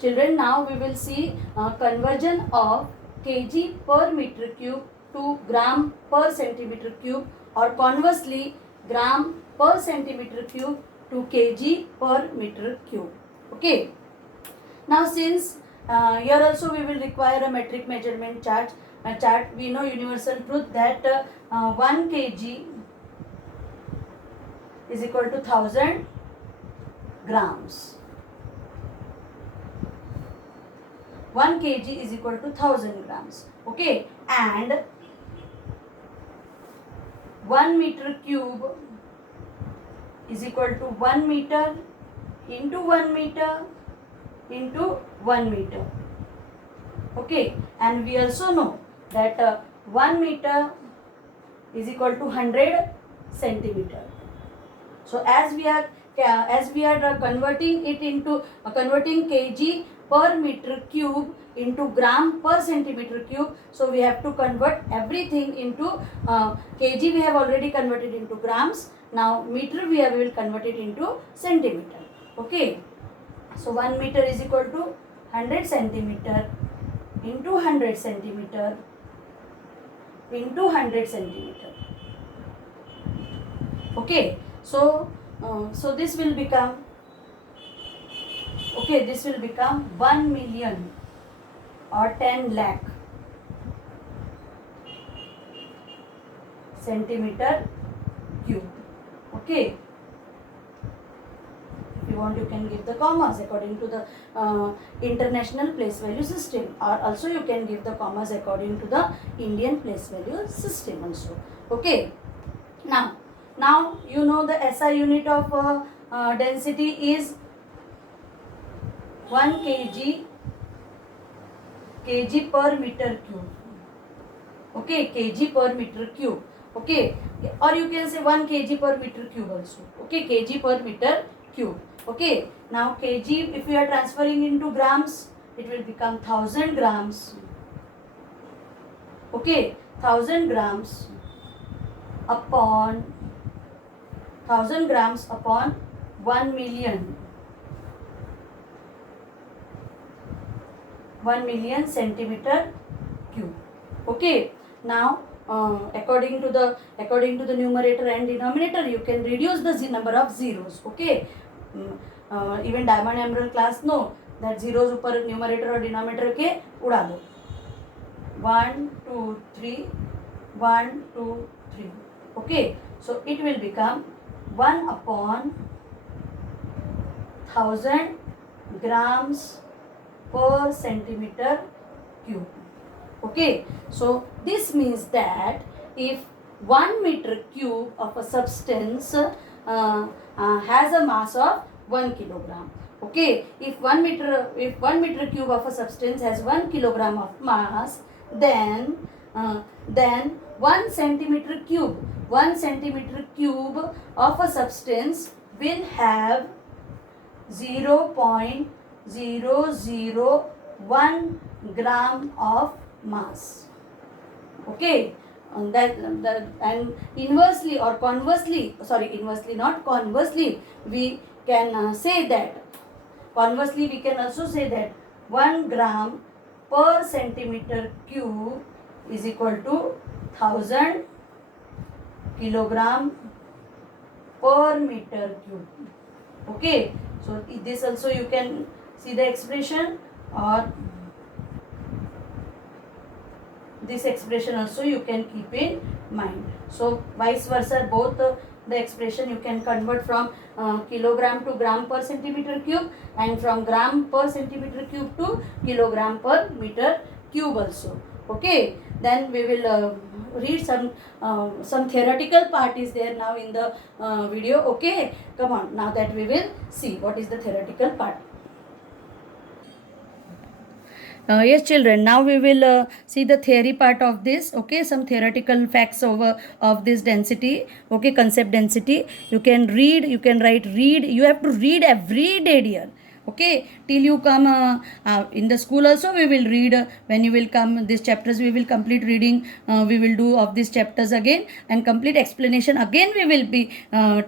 children, now we will see conversion of kg per meter cube to gram per centimeter cube, or conversely gram per centimeter cube to kg per meter cube. Okay. Now since here also we will require a metric measurement chart. We know universal truth that 1 kg is equal to 1000 grams. 1 kg is equal to 1000 grams. Okay, and 1 meter cube is equal to 1 meter into 1 meter into 1 meter. Okay, and we also know that 1 meter is equal to 100 centimeter. So as we are converting it into converting kg per meter cube into gram per centimeter cube, so we have to convert everything into kg. We have already converted into grams. Now meter we will convert it into centimeter. Okay, so 1 meter is equal to 100 centimeter into 100 centimeter into 100 centimeter. Okay, so this will become, okay, this will become 1 million or 10 lakh centimeter cube. Okay, if you want you can give the commas according to the international place value system, or also you can give the commas according to the Indian place value system also. Okay, now you know the SI unit of density is 1 kg per meter cube. Okay, kg per meter cube. Okay, or you can say 1 kg per meter cube also. Okay, kg per meter cube. Okay, now kg, if we are transferring into grams, it will become 1000 grams. Okay, 1000 grams upon 1000 grams upon 1 million. 1 million centimeter cube. Okay, now according to the numerator and denominator, you can reduce the number of zeros. Okay, even diamond emerald class know that zeros upar numerator or denominator के उड़ा दो. 1 2 3 1 2 3. Okay, so it will become 1 upon 1000 grams per centimeter cube. Okay, so this means that if 1 meter cube of a substance has a mass of 1 kilogram. Okay, if 1 meter cube of a substance has 1 kilogram of mass, then 1 centimeter cube of a substance will have 0.001 gram of mass. Okay, and inversely or conversely, conversely we can say that, conversely we can also say that 1 gram per centimeter cube is equal to 1000 kilogram per meter cube. Okay, so this also you can see the expression, or this expression also you can keep in mind. So vice versa, both the expression you can convert from kilogram to gram per centimeter cube, and from gram per centimeter cube to kilogram per meter cube also. Okay, then we will read some theoretical part is there now in the video. Okay, come on, now that we will see what is the theoretical part. Yes children, now we will see the theory part of this. Okay, some theoretical facts of this density. Okay, concept density. You can read, you can write, read. You have to read every day, dear. Okay, till you come in the school also we will read. When you will come these chapters, we will complete reading. We will do of these chapters again, and complete explanation again we will be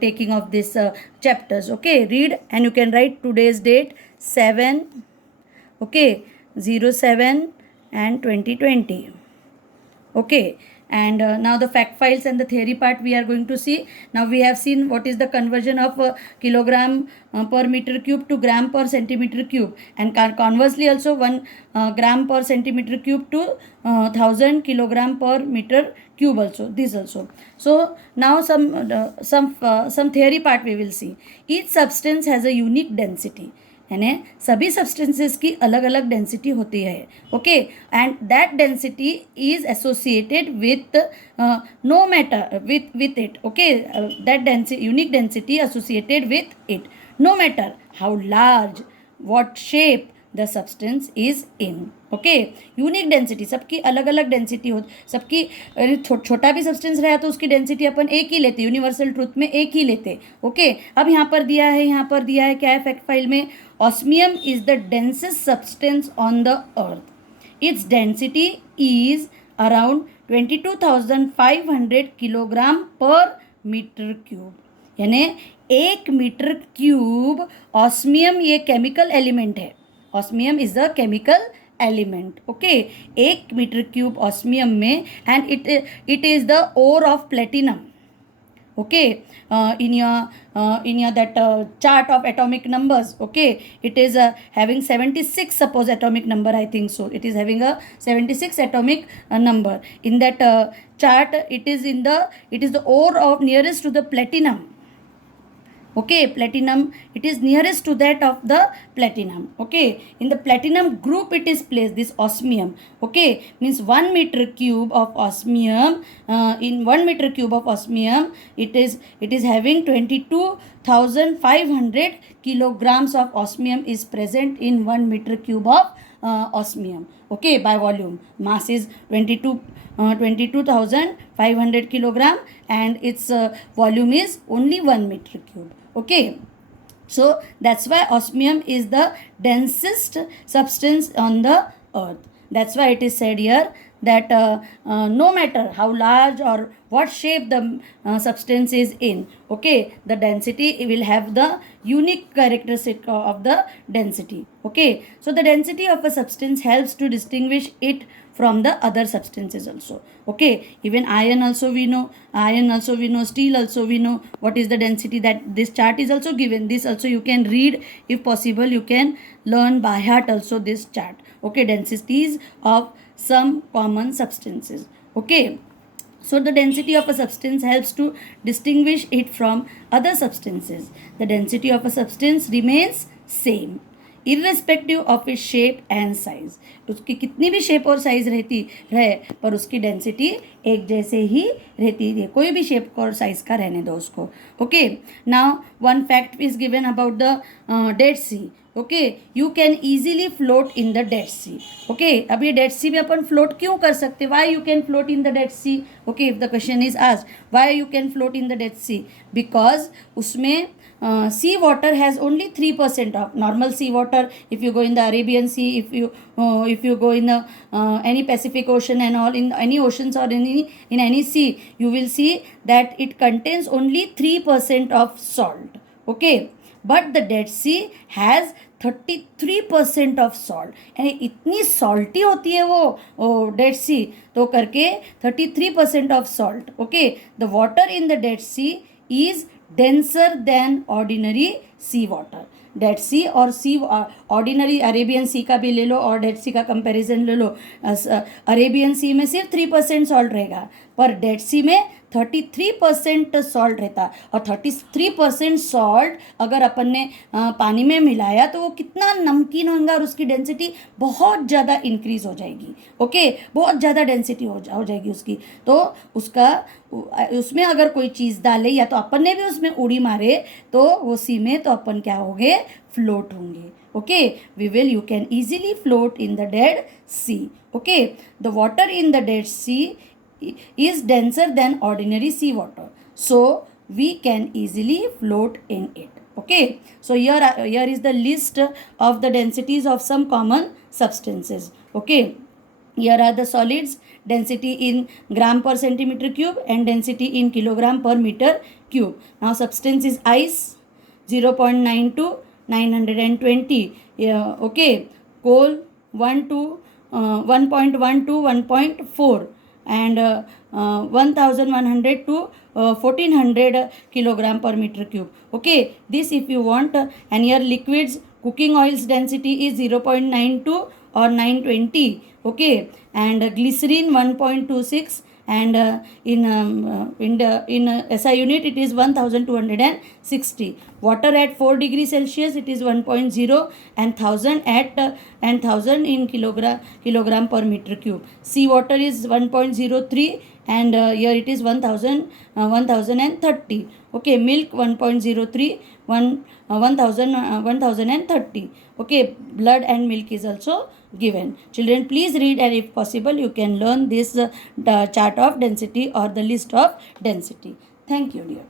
taking of these chapters. Okay, read, and you can write today's date, 7, okay, 07 and 2020. Okay, and now the fact files and the theory part we are going to see. Now we have seen what is the conversion of kilogram per meter cube to gram per centimeter cube, and conversely also 1 gram per centimeter cube to 1000 kilogram per meter cube also, this also. So now some theory part we will see. Each substance has a unique density, यानी सभी substances की अलग अलग density होती है. Okay, and that density is associated with no matter with it. Okay, that unique density associated with it no matter how large, what shape the substance is in. Okay, unique density, सबकी अलग अलग density हो, सबकी छोटा भी substance रहा तो उसकी डेंसिटी अपन एक ही लेते, यूनिवर्सल ट्रूथ में एक ही लेते. ओके, अब यहाँ पर दिया है क्या है फैक्ट फाइल में, osmium is the densest substance on the earth. Its density is around 22,500 kilogram per metre cube. यानी 1 मीटर क्यूब ऑस्मियम ये केमिकल एलिमेंट है. Osmium is the chemical element. Okay, 1 metre cube osmium में, and it is the ore of platinum. Okay, in your that chart of atomic numbers, okay, it is having 76, suppose atomic number, I think so, it is having a 76 atomic number in that chart. It is the ore of nearest to the platinum. Okay, platinum, it is nearest to that of the platinum. Okay, in the platinum group it is placed, this osmium. Okay, means 1 meter cube of osmium, in 1 meter cube of osmium it is having 22,500 kilograms of osmium is present in 1 meter cube of osmium. Okay, by volume, mass is 22,500 kilogram, and its volume is only 1 meter cube. Okay, so that's why osmium is the densest substance on the earth. That's why it is said here that no matter how large or what shape the substance is in, okay, the density will have the unique characteristic of the density. Okay, so the density of a substance helps to distinguish it from the other substances also. Okay, even iron also we know, steel also we know what is the density. That this chart is also given, this also you can read, if possible you can learn by heart also this chart. Okay, densities of some common substances. Okay, so the density of a substance helps to distinguish it from other substances. The density of a substance remains same irrespective of its shape and size. उसकी कितनी भी shape और size रहती रहे पर उसकी density एक जैसे ही रहती है, कोई भी शेप और साइज का रहने दो उसको. Okay, now one fact is given about the Dead Sea. Okay, you can easily float in the Dead Sea. Okay, अब ये डेड सी में अपन फ्लोट क्यों कर सकते, why you can float in the Dead Sea. Okay, if the question is asked why you can float in the Dead Sea, because उसमें sea water has only 3% of normal sea water. If you go in the Arabian Sea, if you go in the any Pacific Ocean and all, in any oceans or in any sea, you will see that it contains only 3% of salt. Okay, but the Dead Sea has 33% of salt. यानी इतनी salty होती है वो dead सी, तो करके 33% of salt. Okay, the water in the Dead Sea is denser than ordinary sea water. Dead sea और sea ordinary Arabian सी का भी ले लो और डेड सी का कंपैरिजन ले लो. अरेबियन सी में सिर्फ 3% सॉल्ट रहेगा, पर डेड सी में 33% सॉल्ट रहता. और 33% सॉल्ट अगर अपन ने पानी में मिलाया तो वो कितना नमकीन होगा और उसकी डेंसिटी बहुत ज़्यादा इंक्रीज हो जाएगी. ओके, बहुत ज़्यादा डेंसिटी हो जाएगी उसकी. तो उसमें अगर कोई चीज़ डाले या तो अपन ने भी उसमें उड़ी मारे तो वो सी में तो अपन क्या होंगे, फ्लोट होंगे. Okay, you can easily float in the Dead Sea. Okay, the water in the Dead Sea is denser than ordinary sea water, so we can easily float in it. Okay, so here is the list of the densities of some common substances. Okay, here are the solids, density in gram per centimeter cube and density in kilogram per meter cube. Now substance is ice, 0.9 to 920 Okay, coal 1 to 1.1 to 1.4 and 1100 to 1400 kilogram per meter cube. Okay, this if you want, and your liquids cooking oils density is 0.92 or 920. Okay, and glycerin 1.26, and in SI unit it is 1260. Water at 4 degrees Celsius it is 1.0, and 1000 at and 1000 in kilogram per meter cube. Sea water is 1.03, and here it is 1030. Okay, milk 1.03, 1030. Okay, blood and milk is also given. Children, please read, and if possible you can learn this the chart of density or the list of density. Thank you, dear.